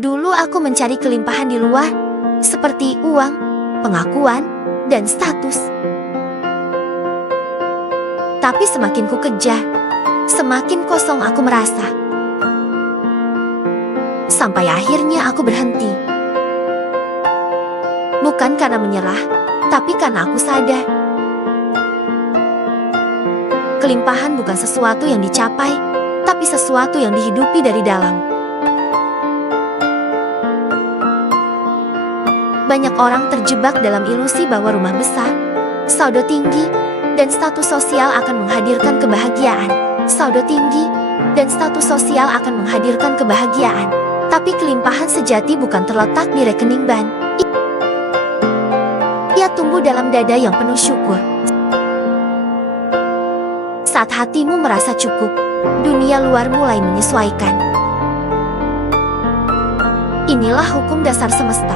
Dulu aku mencari kelimpahan di luar, seperti uang, pengakuan, dan status. Tapi semakin ku kejar, semakin kosong aku merasa. Sampai akhirnya aku berhenti. Bukan karena menyerah, tapi karena aku sadar. Kelimpahan bukan sesuatu yang dicapai, tapi sesuatu yang dihidupi dari dalam. Banyak orang terjebak dalam ilusi bahwa rumah besar, saldo tinggi, dan status sosial akan menghadirkan kebahagiaan. Saldo tinggi dan status sosial akan menghadirkan kebahagiaan. Tapi kelimpahan sejati bukan terletak di rekening bank. Ia tumbuh dalam dada yang penuh syukur. Saat hatimu merasa cukup, dunia luar mulai menyesuaikan. Inilah hukum dasar semesta.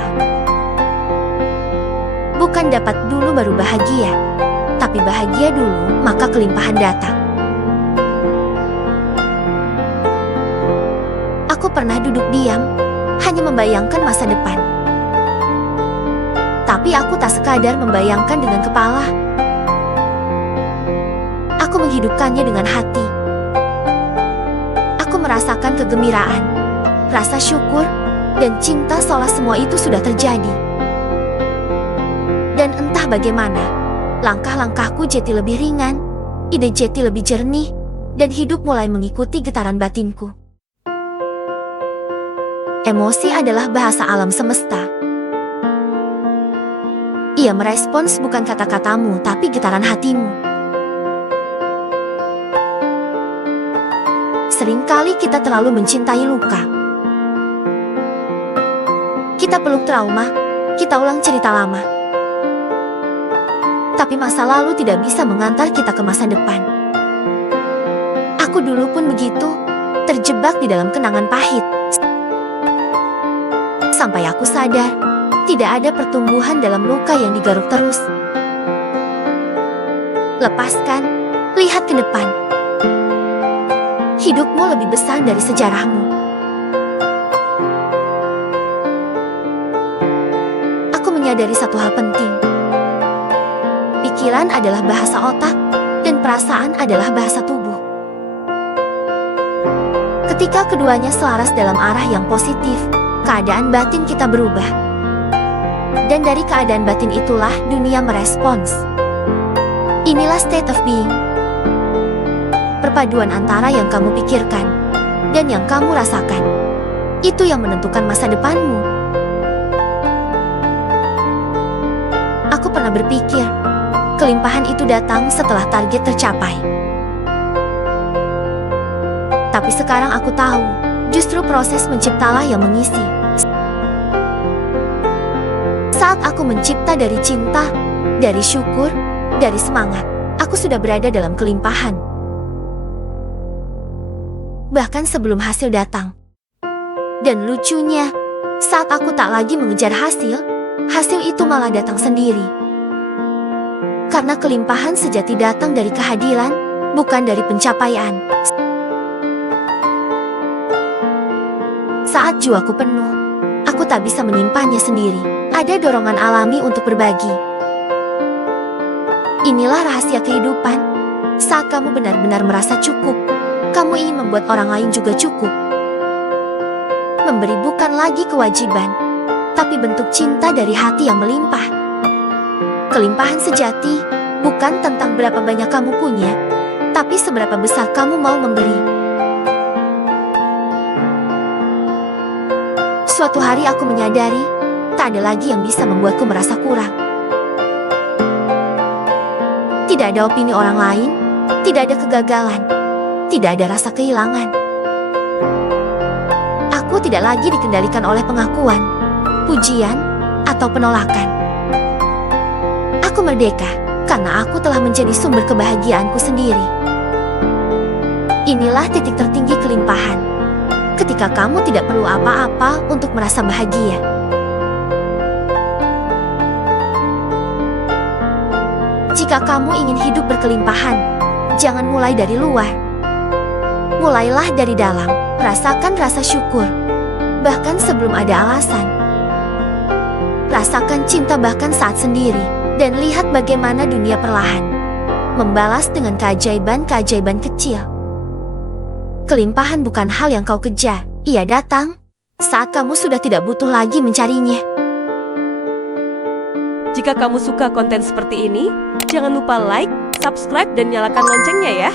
Bukan dapat dulu baru bahagia, tapi bahagia dulu maka kelimpahan datang. Aku pernah duduk diam, hanya membayangkan masa depan. Tapi aku tak sekadar membayangkan dengan kepala. Aku menghidupkannya dengan hati. Aku merasakan kegembiraan, rasa syukur, dan cinta seolah semua itu sudah terjadi. Dan entah bagaimana, langkah-langkahku jadi lebih ringan, ide jadi lebih jernih, dan hidup mulai mengikuti getaran batinku. Emosi adalah bahasa alam semesta. Ia merespons bukan kata-katamu, tapi getaran hatimu. Seringkali kita terlalu mencintai luka. Kita peluk trauma, kita ulang cerita lama. Tapi masa lalu tidak bisa mengantar kita ke masa depan. Aku dulu pun begitu, terjebak di dalam kenangan pahit. Sampai aku sadar, tidak ada pertumbuhan dalam luka yang digaruk terus. Lepaskan, lihat ke depan. Hidupmu lebih besar dari sejarahmu. Aku menyadari satu hal penting. Pikiran adalah bahasa otak, dan perasaan adalah bahasa tubuh. Ketika keduanya selaras dalam arah yang positif, keadaan batin kita berubah. Dan dari keadaan batin itulah dunia merespons. Inilah state of being. Perpaduan antara yang kamu pikirkan dan yang kamu rasakan. Itu yang menentukan masa depanmu. Aku pernah berpikir, kelimpahan itu datang setelah target tercapai. Tapi sekarang aku tahu, justru proses menciptalah yang mengisi. Saat aku mencipta dari cinta, dari syukur, dari semangat, aku sudah berada dalam kelimpahan. Bahkan sebelum hasil datang. Dan lucunya, saat aku tak lagi mengejar hasil, hasil itu malah datang sendiri. Karena kelimpahan sejati datang dari kehadiran, bukan dari pencapaian. Saat jiwaku penuh, aku tak bisa menyimpannya sendiri. Ada dorongan alami untuk berbagi. Inilah rahasia kehidupan. Saat kamu benar-benar merasa cukup, kamu ingin membuat orang lain juga cukup. Memberi bukan lagi kewajiban, tapi bentuk cinta dari hati yang melimpah. Kelimpahan sejati bukan tentang berapa banyak kamu punya, tapi seberapa besar kamu mau memberi. Suatu hari aku menyadari, tak ada lagi yang bisa membuatku merasa kurang. Tidak ada opini orang lain, tidak ada kegagalan, tidak ada rasa kehilangan. Aku tidak lagi dikendalikan oleh pengakuan, pujian, atau penolakan. Aku merdeka karena aku telah menjadi sumber kebahagiaanku sendiri. Inilah titik tertinggi kelimpahan. Ketika kamu tidak perlu apa-apa untuk merasa bahagia. Jika kamu ingin hidup berkelimpahan, jangan mulai dari luar. Mulailah dari dalam, rasakan rasa syukur. bahkan sebelum ada alasan. Rasakan cinta bahkan saat sendiri, dan lihat bagaimana dunia perlahan membalas dengan keajaiban-keajaiban kecil. Kelimpahan bukan hal yang kau kejar, ia datang saat kamu sudah tidak butuh lagi mencarinya. Jika kamu suka konten seperti ini, jangan lupa like, subscribe, dan nyalakan loncengnya ya.